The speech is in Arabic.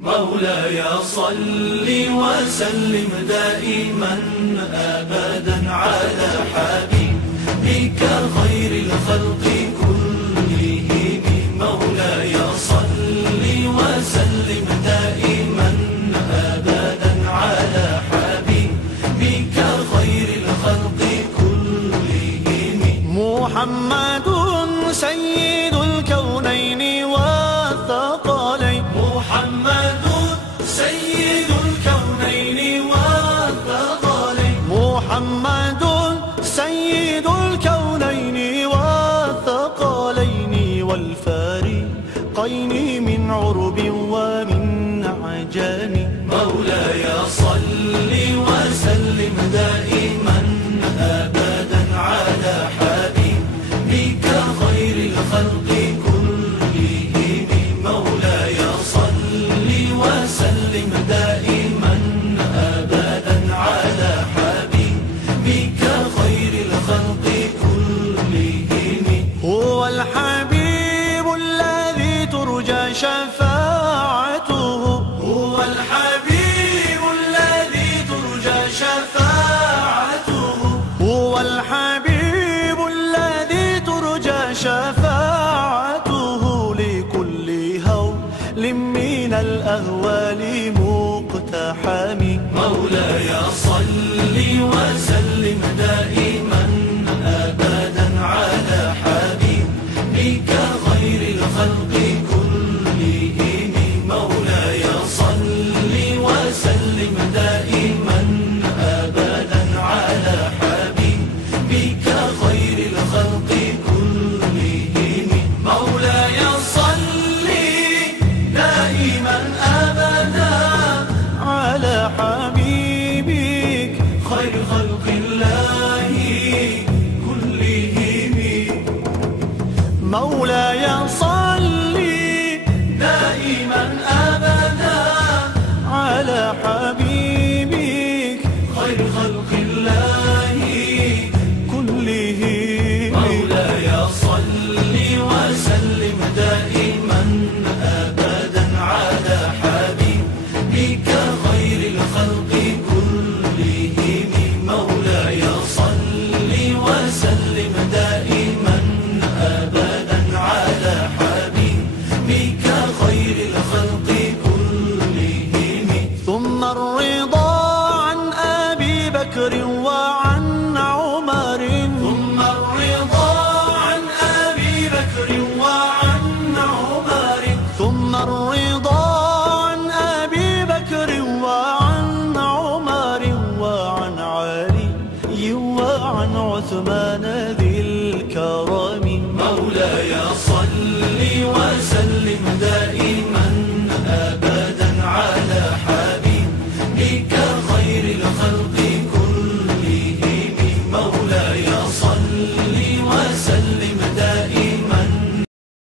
مولاي صل وسلم دائما أبدا على حبيبك خير الخلق كلهم. مولاي صل وسلم دائما أبدا على حبيبك خير الخلق كلهم. محمد سيد الكونين والثقلين. محمد سيد الكونين والثقلين. محمد سيد الكونين والثقلين والفارقين من عرب ومن عجم. مولاي صل وسلم دائما أبدا على حبيبك خير الخلق كلهم. مولاي صل وسلم دائما أبدا على حبيبك خير الخلق كلهم. هو الحبيب الذي ترجى شفاعته. هو الحبيب الذي ترجى شفاعته. هو الحبيب الذي ترجى شفاعته لكل هول من الأهوال مقتحم. مولاي صل وسلم دائما أبدا على حبيبك خير الخلق كلهم. مولاي صل وسلم دائما أبدا على حبيبك خير الخلق كلهم. مولاي صل دائما أبدا على حبيبك خير خلق الله كلهم. مولاي صل دائما أبدا على حبيبك خير خلق الله كلهم. مولاي صل وسلم دائما أبدا على حبيبك خير الخلق كلهم. مولاي صل وسلم دائما أبدا على حبيبك خير الخلق كلهم. ثم الرضا عن أبي بكر وعن عمر. ثم الرضا عن أبي بكر وعن عمر. ثم الرضا عن أبي بكر وعن عمر وعن علي وعن عثمان ذي